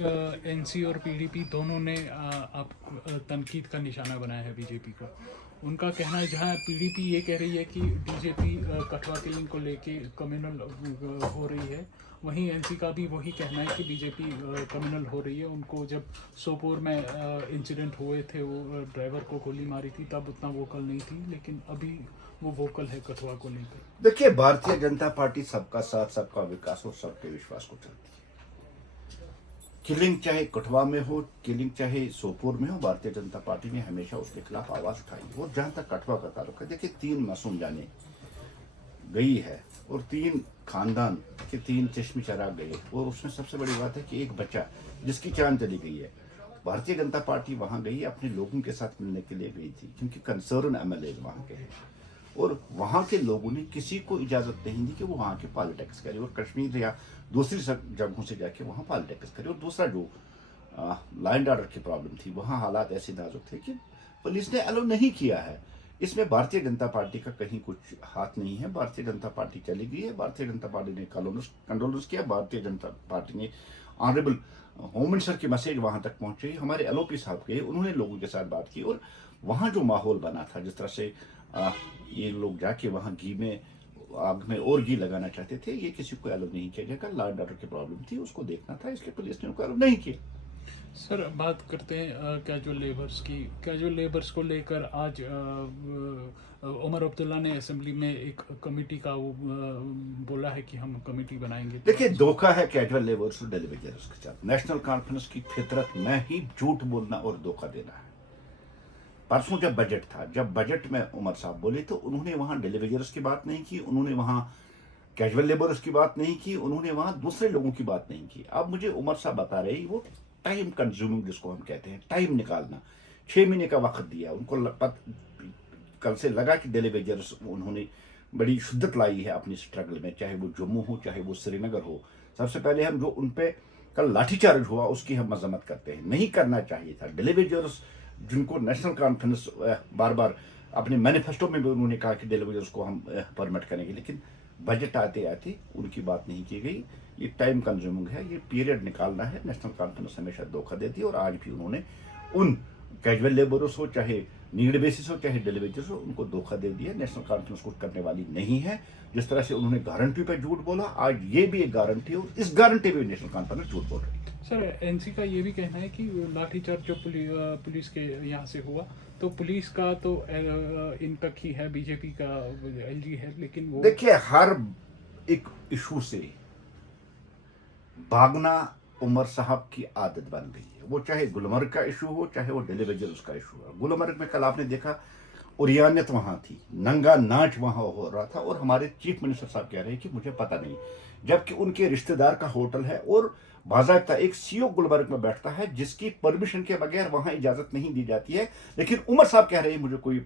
NC और PDP दोनों ने आप तनकीद का निशाना बनाया है बीजेपी का। उनका कहना है, जहां पीडीपी ये कह रही है कि बीजेपी कठुआ किलिंग को लेके कम्युनल हो रही है, वहीं एनसी का भी वही कहना है कि बीजेपी कम्युनल हो रही है। उनको जब सोपोर में इंसिडेंट हुए थे, वो ड्राइवर को गोली मारी थी, तब उतना वोकल नहीं थी, लेकिन अभी वो वोकल है कठुआ को लेकर। देखिए, भारतीय जनता पार्टी सबका साथ, सबका विकास और सबके विश्वास को चलती है। किलिंग चाहे कठुआ में हो, किलिंग चाहे सोपोर में हो, भारतीय जनता पार्टी ने हमेशा उसके खिलाफ आवाज उठाई। और जहां तक कठुआ का ताल्लुक है, देखिए 3 मासूम जाने गई है और 3 खानदान के 3 चश्मे चराग गए, और उसमें सबसे बड़ी बात है कि एक बच्चा जिसकी जान चली गई है। भारतीय जनता पार्टी वहां गई, अपने लोगों के साथ मिलने के लिए गई थी, क्योंकि कंसर्न एमएलए वहां के हैं, और वहां के लोगों ने किसी को इजाजत नहीं दी कि वो वहां के पॉलिटिक्स करे और कश्मीर या दूसरी जगहों से जाके वहां पॉलिटिक्स करे। और दूसरा, जो लॉ एंड ऑर्डर की प्रॉब्लम थी, वहां हालात ऐसे नाजुक थे कि पुलिस ने अलाउ नहीं किया है। इसमें भारतीय जनता पार्टी का कहीं कुछ हाथ नहीं है। भारतीय जनता पार्टी चली गई है, भारतीय जनता पार्टी ने कंडोलेंस किया, भारतीय जनता पार्टी ने ऑनरेबल होम मिनिस्टर की मैसेज वहां तक पहुंची, हमारे एलओपी साहब गए, उन्होंने लोगों के साथ बात की, और वहां जो माहौल बना था, जिस तरह से ये लोग जाके वहां घी में, आग में और घी लगाना चाहते थे, ये किसी को अलाउ नहीं किया जाएगा। लॉ एंड ऑर्डर की प्रॉब्लम थी, उसको देखना था, इसलिए पुलिस ने उनको अलाउ नहीं किया। सर, बात करते हैं कैजुअल लेबर्स की। कैजुअल लेबर्स को लेकर आज उमर अब्दुल्ला ने असेंबली में एक कमेटी का वो बोला है कि हम कमेटी बनाएंगे। देखिए, धोखा है कैजुअल लेबर्स और डेली वेजर्स के साथ। नेशनल कॉन्फ्रेंस की फितरत में ही झूठ बोलना और धोखा देना है। परसों जब बजट था, जब बजट में उमर साहब बोले, तो उन्होंने वहां डेली वेजर्स की बात नहीं की, उन्होंने वहां कैजुअल लेबर्स की बात नहीं की, उन्होंने वहां दूसरे लोगों की बात नहीं की। अब मुझे उमर साहब बता रहे, वो टाइम कंज्यूमिंग जिसको हम कहते हैं, टाइम निकालना, 6 महीने का वक्त दिया उनको। कल से लगा कि डेली वेजर्स उन्होंने बड़ी शिद्दत लाई है अपनी स्ट्रगल में, चाहे वो जम्मू हो, चाहे वो श्रीनगर हो। सबसे पहले हम जो उन पे कल लाठीचार्ज हुआ, उसकी हम मजम्मत करते हैं। नहीं करना चाहिए था। डेली वेजर्स जिनको नेशनल कॉन्फ्रेंस बार बार अपने मैनिफेस्टो में भी उन्होंने कहा कि डेली वेजर्स को हम परमिट करेंगे, लेकिन बजट आते आते उनकी बात नहीं की गई। ये टाइम कंज्यूमिंग है, ये पीरियड निकालना है। नेशनल कॉन्फ्रेंस हमेशा धोखा देती है, और आज भी उन्होंने उन कैजुअल लेबरर्स हो, चाहे नीड बेसिस हो, चाहे डेली वेजर्स हो, उनको धोखा दे दिया। नेशनल कॉन्फ्रेंस कुछ करने वाली नहीं है। जिस तरह से उन्होंने गारंटी पे झूठ बोला, आज ये भी एक गारंटी, और इस गारंटी पे नेशनल कॉन्फ्रेंस झूठ बोल रही है। सर, एनसी का ये भी कहना है कि लाठीचार्ज जो पुलिस के यहाँ से हुआ, तो पुलिस का तो इन तक ही है, बीजेपी का एलजी है, लेकिन वो देखिए, हर एक इशू से भागना उमर साहब की आदत बन गई है। वो चाहे गुलमर्ग का इशू हो, चाहे वो डेली वेजर्स का इशू हो। गुलमर्ग में कल आपने देखा, उरियानियत वहां थी, नंगा नाच वहां हो रहा था, और हमारे चीफ मिनिस्टर साहब कह रहे हैं कि मुझे पता नहीं, जबकि उनके रिश्तेदार का होटल है, और बाकायदा एक सीओ गुलमर्ग में बैठता है, जिसकी परमिशन के बगैर वहां इजाजत नहीं दी जाती है। लेकिन उमर साहब कह रहे हैं मुझे कोई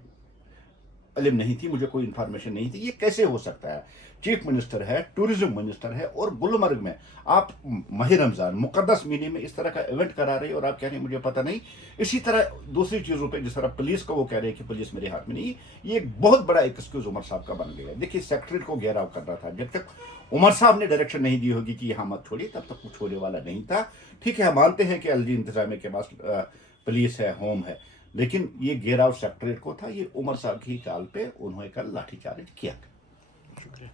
इल्म नहीं थी, मुझे कोई इन्फॉर्मेशन नहीं थी। ये कैसे हो सकता है? चीफ मिनिस्टर है, टूरिज्म मिनिस्टर है, और गुलमर्ग में आप माह रमजान मुकद्दस महीने में इस तरह का इवेंट करा रहे हैं, और आप कह रहे हैं मुझे पता नहीं। इसी तरह दूसरी चीजों पे, जिस तरह पुलिस को वो कह रहे हैं कि पुलिस मेरे हाथ में नहीं, ये एक बहुत बड़ा एक्सक्यूज उमर साहब का बन गया। देखिए, सेक्रेटरी को घेराव कर रहा था, जब तक उमर साहब ने डायरेक्शन नहीं दी होगी कि यहाँ मत छोड़िए, तब तक कुछ होने वाला नहीं था। ठीक है, हम मानते हैं कि एलजी इंतजामिया के पास पुलिस है, होम है, लेकिन ये घेराव सेक्रेटरी को था। ये उमर साहब की चाल पे उन्होंने कल लाठीचार्ज किया। शुक्रिया।